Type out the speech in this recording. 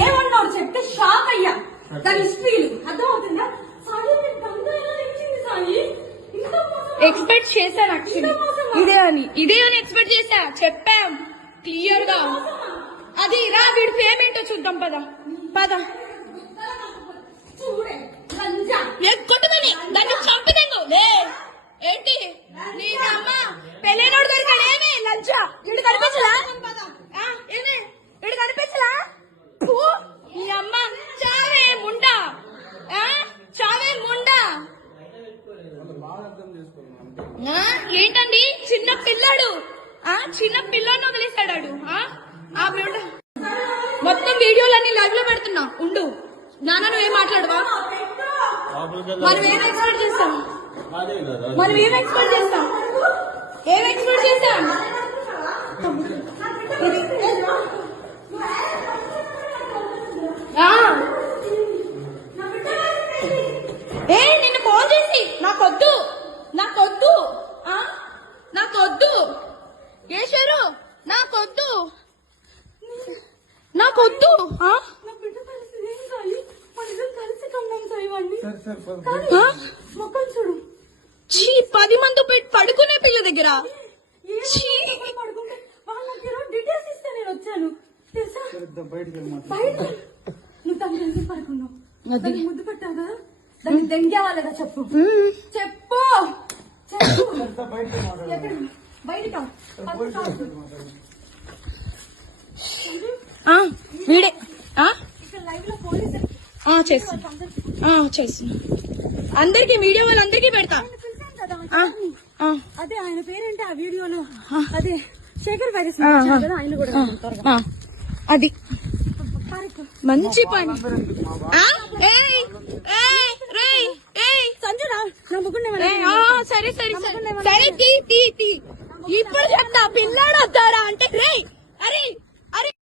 ఏమన్నాడు చెప్తే షాక్ అయ్యా. దాని హిస్టరీలు అర్థమవుతుందా? ఎక్స్పెక్ట్ చేశాను యాక్చువల్లీ ఇదే అని ఎక్స్పెక్ట్ చేశా. చెప్పాం క్లియర్ గా. అది రా వీడి పేమెంట్ చూద్దాం. పద కొట్టుదని దాన్ని చంపుతాను. ఏంటి నీ అమ్మ పెళ్ళైనోడు దొరికాడు. ఏమే లంచా ఇడు కనిపించలా? ఏమే ఇడు కనిపించలా? నీ అమ్మ చావే ముండా, చావే ముండా. ఏంటండి చిన్న పిల్లాడు, చిన్న పిల్లని వదిలేశాడు. మొత్తం వీడియోలన్నీ లైవ్ లో పెడుతున్నా. ఉండు నాన్న, నువ్వేం మాట్లాడవా? మనం ఏం ఎక్స్పెక్ట్ చేస్తాం? ఏం ఎక్స్పెక్ట్ చేస్తాం? నిన్ను ఫోన్ చేసి నాకొద్దు ఏషారు, నాకొద్దు. చీ 10 మంది పడుకునే పిల్ల దగ్గర డీటెయిల్స్ ఇస్తే నేను వచ్చాను తెలుసా? నువ్వు తన తెలిసి పడుకున్నావు, ముద్దు పెట్టావు కదా, దాన్ని దెంగేవాళ్ళగా చెప్పు. బయటకా వీడే లైవ్ లో పోలీసు చేస్తున్నా. అందరికి వీడియో వాళ్ళందరికీ పెడతా. అదే ఆయన పేరేంటి ఆ వీడియోలో? అదే శేఖర్ వైరస్. ఆయన కూడా అది మంచి పని. సంజు సరే ఇప్పుడు చెప్తా. పిల్లాడు వద్దారా అంటే రే, అరే